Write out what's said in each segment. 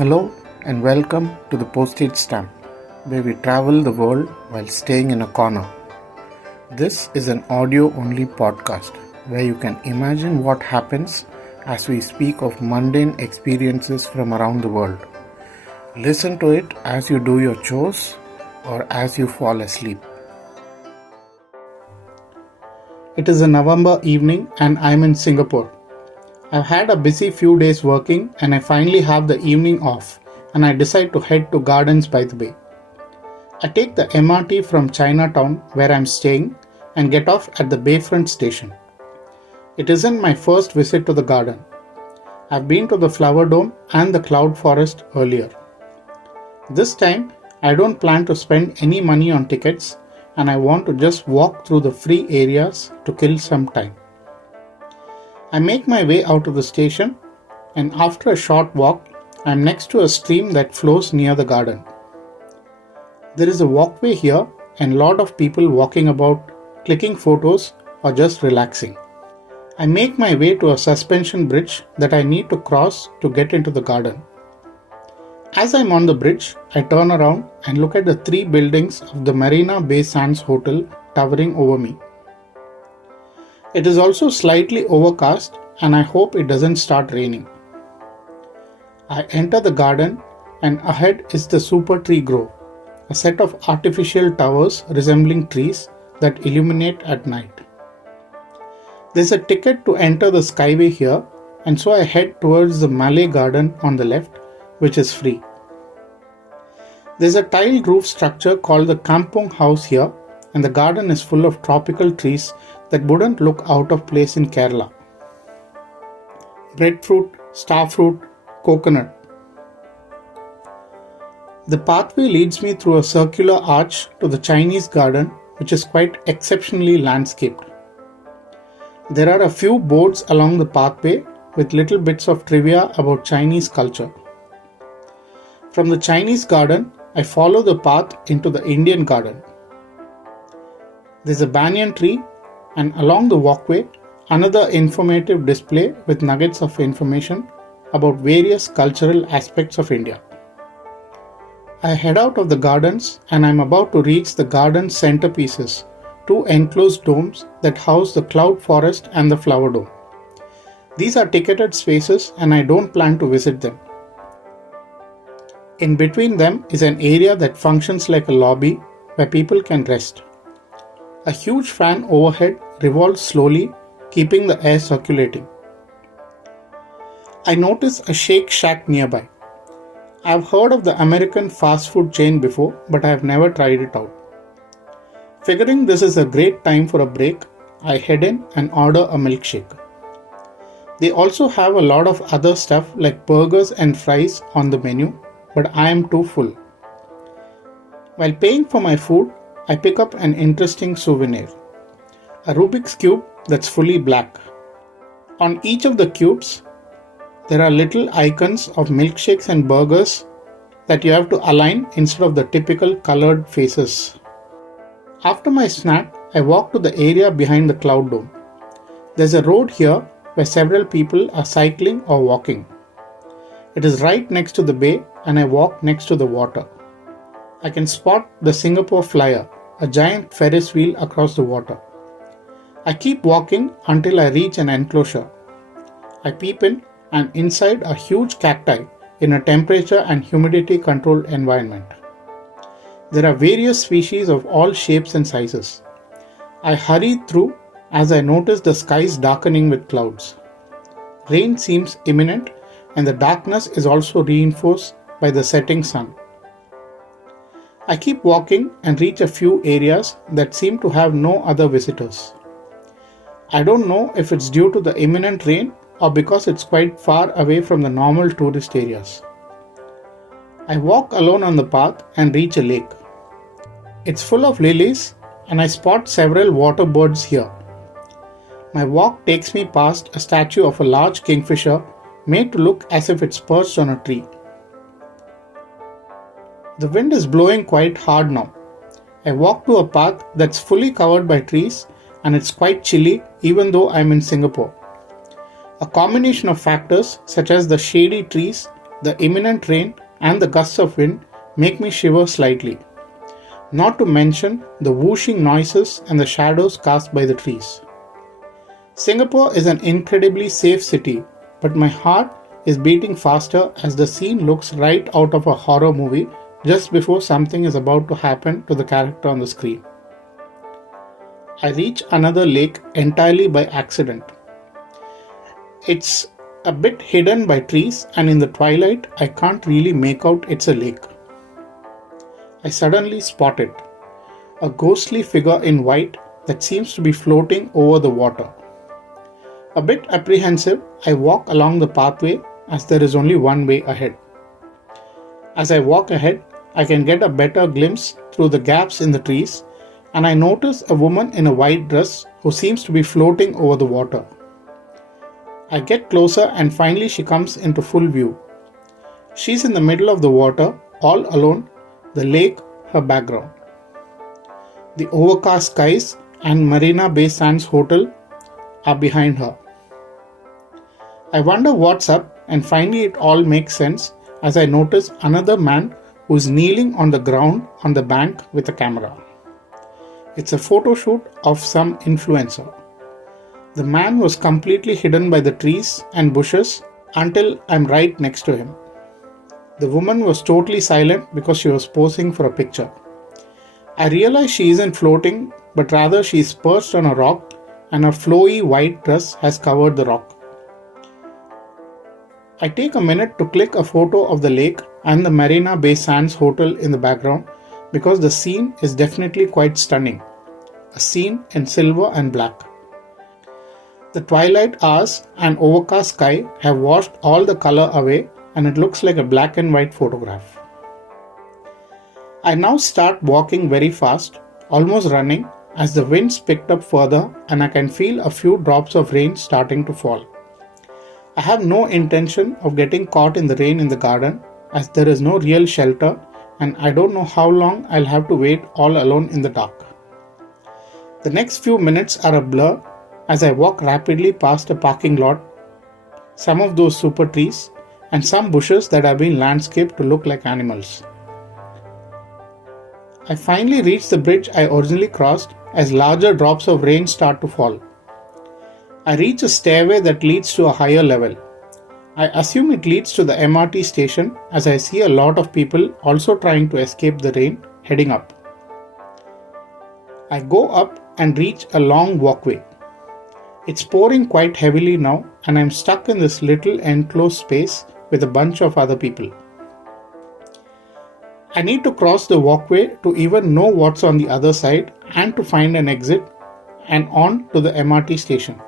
Hello and welcome to the Postage Stamp, where we travel the world while staying in a corner. This is an audio-only podcast where you can imagine what happens as we speak of mundane experiences from around the world. Listen to it as you do your chores or as you fall asleep. It is a November evening and I'm in Singapore. I've had a busy few days working and I finally have the evening off and I decide to head to Gardens by the Bay. I take the MRT from Chinatown where I'm staying and get off at the Bayfront station. It isn't my first visit to the garden. I've been to the Flower Dome and the Cloud Forest earlier. This time, I don't plan to spend any money on tickets and I want to just walk through the free areas to kill some time. I make my way out of the station and after a short walk, I am next to a stream that flows near the garden. There is a walkway here and a lot of people walking about, clicking photos or just relaxing. I make my way to a suspension bridge that I need to cross to get into the garden. As I'm on the bridge, I turn around and look at the three buildings of the Marina Bay Sands Hotel towering over me. It is also slightly overcast and I hope it doesn't start raining. I enter the garden and ahead is the Super Tree Grove, a set of artificial towers resembling trees that illuminate at night. There's a ticket to enter the skyway here and so I head towards the Malay Garden on the left, which is free. There's a tiled roof structure called the Kampung House here and the garden is full of tropical trees that wouldn't look out of place in Kerala. Breadfruit, starfruit, coconut. The pathway leads me through a circular arch to the Chinese garden, which is quite exceptionally landscaped. There are a few boards along the pathway with little bits of trivia about Chinese culture. From the Chinese garden, I follow the path into the Indian garden. There's a banyan tree and along the walkway, another informative display with nuggets of information about various cultural aspects of India. I head out of the gardens and I'm about to reach the garden centerpieces, two enclosed domes that house the Cloud Forest and the Flower Dome. These are ticketed spaces and I don't plan to visit them. In between them is an area that functions like a lobby where people can rest. A huge fan overhead revolves slowly, keeping the air circulating. I notice a Shake Shack nearby. I have heard of the American fast food chain before, but I have never tried it out. Figuring this is a great time for a break, I head in and order a milkshake. They also have a lot of other stuff like burgers and fries on the menu, but I am too full. While paying for my food, I pick up an interesting souvenir. A Rubik's Cube that's fully black. On each of the cubes, there are little icons of milkshakes and burgers that you have to align instead of the typical colored faces. After my snack, I walk to the area behind the Cloud Dome. There's a road here where several people are cycling or walking. It is right next to the bay and I walk next to the water. I can spot the Singapore Flyer, a giant Ferris wheel across the water. I keep walking until I reach an enclosure. I peep in and inside are huge cacti in a temperature and humidity controlled environment. There are various species of all shapes and sizes. I hurry through as I notice the skies darkening with clouds. Rain seems imminent and the darkness is also reinforced by the setting sun. I keep walking and reach a few areas that seem to have no other visitors. I don't know if it's due to the imminent rain or because it's quite far away from the normal tourist areas. I walk alone on the path and reach a lake. It's full of lilies and I spot several water birds here. My walk takes me past a statue of a large kingfisher made to look as if it's perched on a tree. The wind is blowing quite hard now. I walk to a path that's fully covered by trees and it's quite chilly even though I'm in Singapore. A combination of factors such as the shady trees The imminent rain and the gusts of wind make me shiver slightly, not to mention the whooshing noises and the shadows cast by the trees. Singapore is an incredibly safe city, but my heart is beating faster as the scene looks right out of a horror movie just before something is about to happen to the character on the screen. I reach another lake entirely by accident. It's a bit hidden by trees, and in the twilight I can't really make out it's a lake. I suddenly spot it, a ghostly figure in white that seems to be floating over the water. A bit apprehensive, I walk along the pathway as there is only one way ahead. As I walk ahead, I can get a better glimpse through the gaps in the trees, and I notice a woman in a white dress who seems to be floating over the water. I get closer and finally she comes into full view. She's in the middle of the water, all alone, the lake her background. The overcast skies and Marina Bay Sands Hotel are behind her. I wonder what's up, and finally it all makes sense as I notice another man who's kneeling on the ground on the bank with a camera. It's a photo shoot of some influencer. The man was completely hidden by the trees and bushes until I'm right next to him. The woman was totally silent because she was posing for a picture. I realize she isn't floating, but rather she is perched on a rock and her flowy white dress has covered the rock. I take a minute to click a photo of the lake and the Marina Bay Sands Hotel in the background because the scene is definitely quite stunning. A scene in silver and black. The twilight hours and overcast sky have washed all the color away and it looks like a black and white photograph. I now start walking very fast, almost running, as the winds picked up further and I can feel a few drops of rain starting to fall. I have no intention of getting caught in the rain in the garden as there is no real shelter and I don't know how long I'll have to wait all alone in the dark. The next few minutes are a blur as I walk rapidly past a parking lot, some of those super trees, and some bushes that have been landscaped to look like animals. I finally reach the bridge I originally crossed as larger drops of rain start to fall. I reach a stairway that leads to a higher level. I assume it leads to the MRT station as I see a lot of people also trying to escape the rain heading up. I go up and reach a long walkway. It's pouring quite heavily now and I'm stuck in this little enclosed space with a bunch of other people. I need to cross the walkway to even know what's on the other side and to find an exit and on to the MRT station.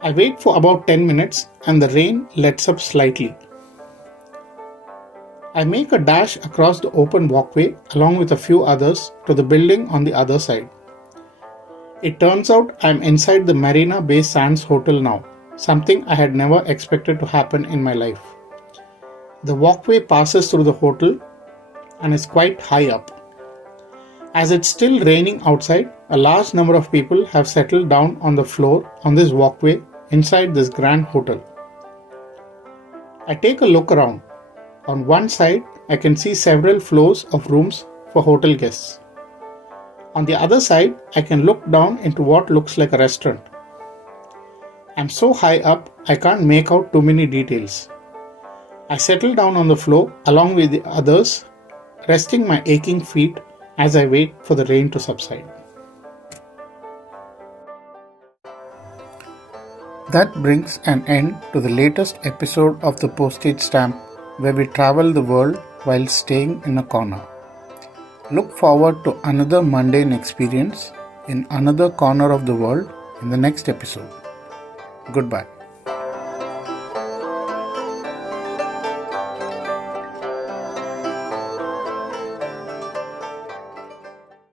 I wait for about 10 minutes and the rain lets up slightly. I make a dash across the open walkway along with a few others to the building on the other side. It turns out I'm inside the Marina Bay Sands Hotel now, something I had never expected to happen in my life. The walkway passes through the hotel and is quite high up. As it's still raining outside, a large number of people have settled down on the floor on this walkway inside this grand hotel. I take a look around. On one side, I can see several floors of rooms for hotel guests. On the other side, I can look down into what looks like a restaurant. I'm so high up, I can't make out too many details. I settle down on the floor along with the others, resting my aching feet as I wait for the rain to subside. That brings an end to the latest episode of The Postage Stamp, where we travel the world while staying in a corner. Look forward to another mundane experience in another corner of the world in the next episode. Goodbye.